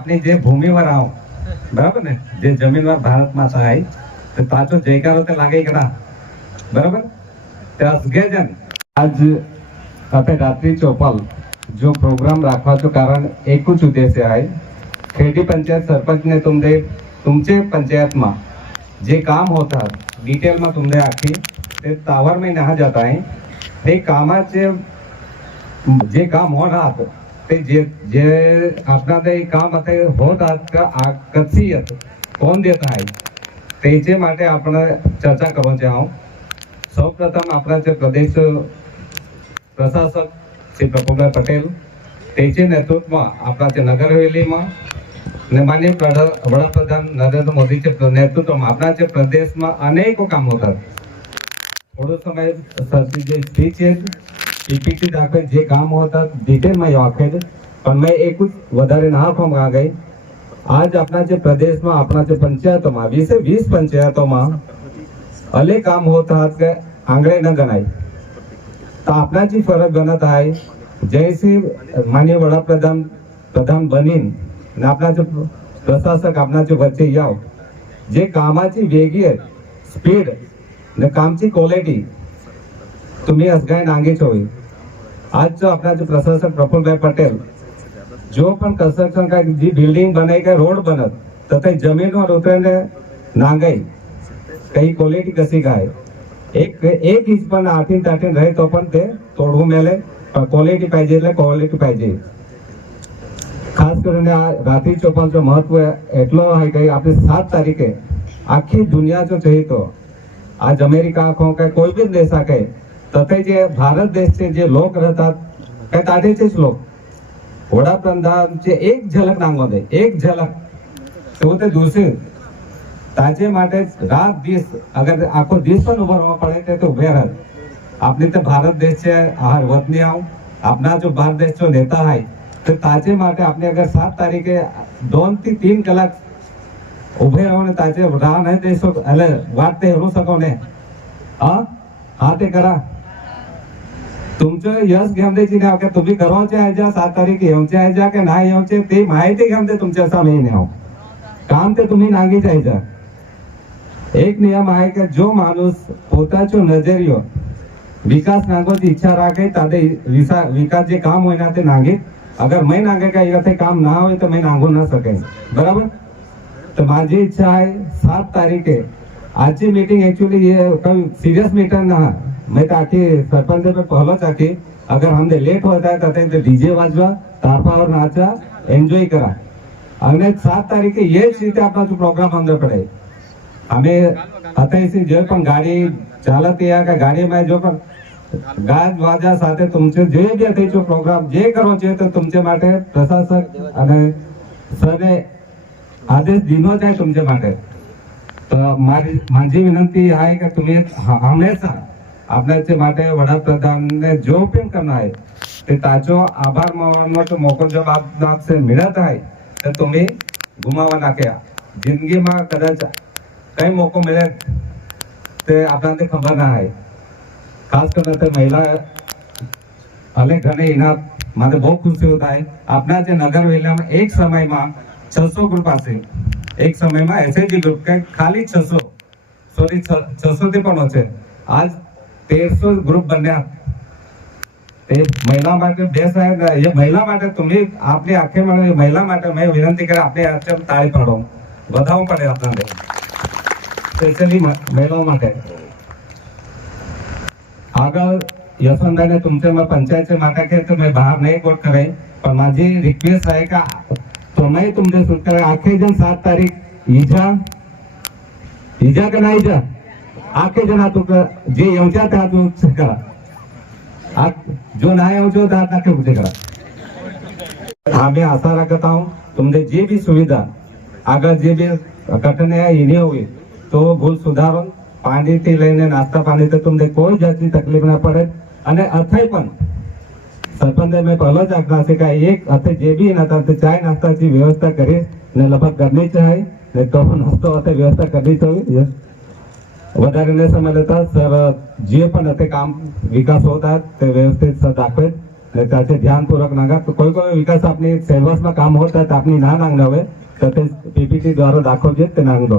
आपली जे भूमीवर आहो बरोबर ने जे जमीनवर भारत माता आहे तर ताचो जयकारो ते लागे करा बरोबर त्या सगळेजण आज आता रात्री चौपाल जो प्रोग्राम राखवाचो कारण एकच उद्देश्य आहे खेडी पंचायत सरपंच ने तुमचे पंचायत में जे काम होतात डिटेल में तुमने आखी ते तावर में नहा जाता है ते कामाचे जे काम होणार ते जे आपणा ते काम आता होतात का कशी येत कोण देत आहे त्याचे माटे आपण चर्चा करवाचे आहोत सर्वप्रथम आपणाचे प्रदेश प्रशासक श्री प्रफुल्ल पटेल त्याचे नेतृत्व आपणाचे नगर हवेली में माननीय वडाप्रधान नरेंद्र मोदी के नेतृत्व में आपणाचे प्रदेश में अनेकों काम होतात थोडो समय सरची जे स्पीच है पीपीटी दाखवे जे काम होतात डिटेल में आखेर पण मैं एक વધારે ના આપવા आ गई आज अपना प्रदेश में अपना पंचायतों में 20 पंचायतों में अले काम होता के आंगळे न गणाय तो अपना जी फरक गणत आहे जैसे माननीय प्रधान बनीन ने अपना प्रशासक अपना वच्चे याव जे कामाची वेगी स्पीड ने कामची क्वालिटी तुम्ही असगाय नांगी होई आज जो अपना प्रशासक प्रफुल्ल पटेल जो पण कंस्ट्रक्शन का जी बिल्डिंग बने का रोड बनत तथा जमीन और उतरने नांगाई कई क्वालिटी कशी काय एक इंच पण आठीन ताठीन रहे तो पण ते तोडवू मेले क्वालिटी पाहिजे એટલે क्वालिटी पाहिजे खास કરીને આ રાત્રિ ચોપાલનું મહત્વ એટલો आहे કે આપણે 7 તારીખે આખી દુનિયા જો જોઈએ તો आज अमेरिका को काय कोई भी देश आके तथे जे भारत देश से जे लोक रहतात काय ताठेचेच लोक वडाप्रधानचे एक झलक नांगो दे एक झलक तो ते दूसरे ताजे माटे रात दिस अगर आखो दिस पण उभा राहवा पड़े तो उभे रहत आपने तो भारत देश से आहार वतनी आओ अपना जो भारत देश जो नेता है तो ताजे माटे आपने अगर 7 तारीखे 2 થી 3 કલાક उभे राहून ताजे राह नाही देशो अले वाट ते हरू सको ने हा ते करा तुमचं यश घेऊन द्यायची नाही का तुम्ही करवाचे आहे ज्या 7 तारीख येऊचे आहे ज्या की नाही येऊचे ते माहिती घेऊन दे तुमच्या सामने नाही काम ते तुम्ही नांगी जायचा एक नियम आहे की जो माणूस पोताचो नजरियो विकास नांगोची इच्छा राखे तादे विकास जे काम होय ना ते नांगे अगर मैं नांगे का इथे काम ना होय तो मैं नांगू ना सके बराबर तो माझी इच्छा है 7 तारीखे आज की मीटिंग एक्चुअली ये कोई सीरियस मीटिंग ना मैं ताकि सरपंच पे पहलो ताकि अगर हमने लेट होता है तो डीजे वाजवा तारपा और नाचा एंजॉय करा हमने 7 तारीखे ये रीते अपना जो प्रोग्राम हमने पड़े हमें आता से जो पण गाड़ी चालत या का गाड़ी में जो पण गाज वाजा साथे तुमचे जे भी अथे जो प्रोग्राम जे करो छे तो तुमचे माटे प्रशासक અને સરે आदेश दिनो जाए तुमचे माटे तो माझी विनंती आहे की तुम्ही हमेशा आपल्याचे माटे वडाप्रधान ने जो पण करना है ते ताचो आभार मानવાનો तो मौको जब आपसे मिळत आहे तर तुम्ही गुमावा नाक्या जिंदगी में कदाच कई मौको मिले ते आपल्याला खबर ना आहे खास करके ते महिला अले घने इनात मारे बहुत खुशी होता है अपना जे नगर वेला में एक समय में 600 ग्रुप आसे एक समय में ऐसे जी ग्रुप के खाली 600 सॉरी 600 ते पण होते आज 1300 ग्रुप बन्या ते महिला माटे बेस आहे ये महिला माटे तुम्ही आपली आखे म्हणून महिला माटे मैं विनंती करे आपले आजच्या ताळी पाडो વધાવવું પડે आपल्याला स्पेशली महिलाओं माटे આગળ યશવંતભાઈને तुमचे मैं पंचायत से माटे के तो मैं बाहर नहीं कोट करे पर माझी रिक्वेस्ट आहे का तो मैं तुमचे सुनकर आखे जन 7 तारीख इजा का नाही जा आखे जन तुका जे येऊच्या त्या तू करा जो नाही येऊचो त्या नाके कुठे करा आम्ही आशा रखता हूं तुमने जे भी सुविधा अगर जे भी कठिनाई इन्हें हुई तो भूल सुधारो पानी थी लઈને नास्ता पानी तो तुमने कोई जातनी तकलीफ ना पड़े અને અથાઈ પણ सरपंच में पहला ज आखना से का एक अथे जे भी ना तो चाय नास्ता की व्यवस्था करे ने लगभग करनी चाहिए ने तो नास्तो अथे व्यवस्था करनी चाहिए વધારે ને સમય લેતા સર જે પણ અતે કામ વિકાસ હોતા તે વ્યવસ્થિત દાખવે ને ત્યાંથી ધ્યાનપૂર્વક નાખા. તો કોઈ વિકાસ આપની સેલવાસમાં કામ હોત તો આપની ના નાંગના હોય તો તે પીપીટી દ્વારા દાખવજે તે નાંગ દો.